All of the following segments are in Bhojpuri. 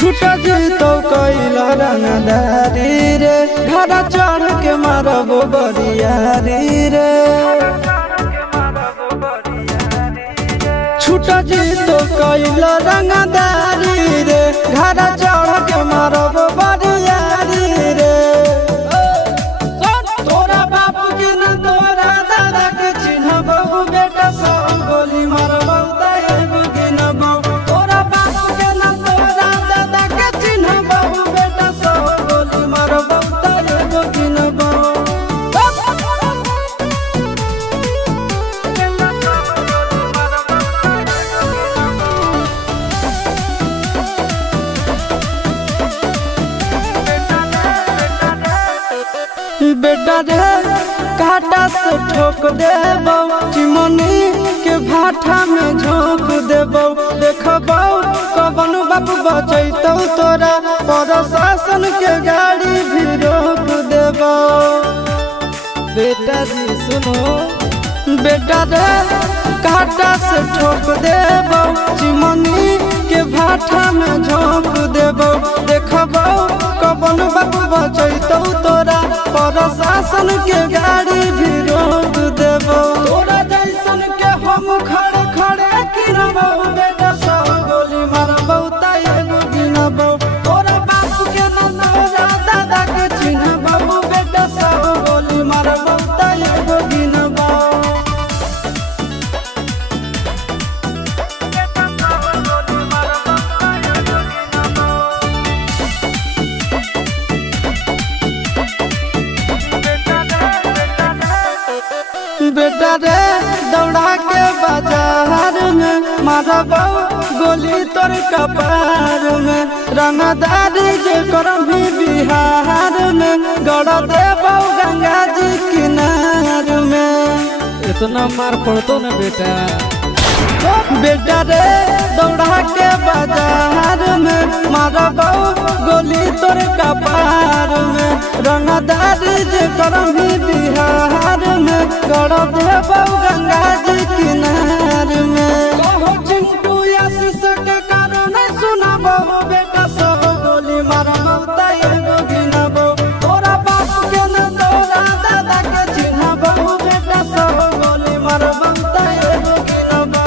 छूट जीतो कैला रंगदारी रे घर चढ़ के मारबो बरियारी रे छूट जीतो कैला रंगदारी रे घर चढ़ के मारबो बरियारी रे तोरा बाप के न तोरा दादा के चिन्हबो बेटा सब गोली मारबो तैगो गिनबो तोरा बाप के न तोरा दादा के चिन्हबो बेटा सब गोली मारबो तैगो गिनबो बेटा रे काटा से ठोक देबो चिमनी के भाठा में झोंक देबो देखबो कवन बाप बचैतौ तोरा प्रशासन के गाड़ी भी रोक देबो बेटा जी सुनो बेटा रे काटा से ठोक देबो चिमनी के भाठा में झोंक देबो देखबो कवन बाप बचैतौ तोरा प्रशासन के गाड़ी भी रोक देबो तोरा जैसन के हम खड़े खड़े गिनबो बेटा सब गोली मारबो तैगो गिनबो तोरा बाप के न तोरा दादा के चिन्हबो बेटा सब गोली मारबो तैगो गिनबो बेटा रे दौड़ा के बाजार में मारबो गोली तोर कपार में रंगदारी जे करभी बिहार में गड़ देबो गंगा जी किनार में इतना मार पड़तो न बेटा बेटा रे दौड़ा के बाजार में मारबो गोली तोर कपार में रंगदारी जे करभी बिहार में गड़ देबो गंगा जी किनार में कहो चिंटू आशीष के कारण सुनबो बेटा सब गोली मारबो तैगो गिनबो तोरा बाप के न तोरा दादा के चिन्हबो बेटा सब गोली मारबो तैगो गिनबो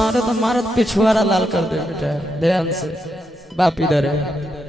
मारत मारत पिछुआरा लाल कर दे बेटा ध्यान से बाप इधर है।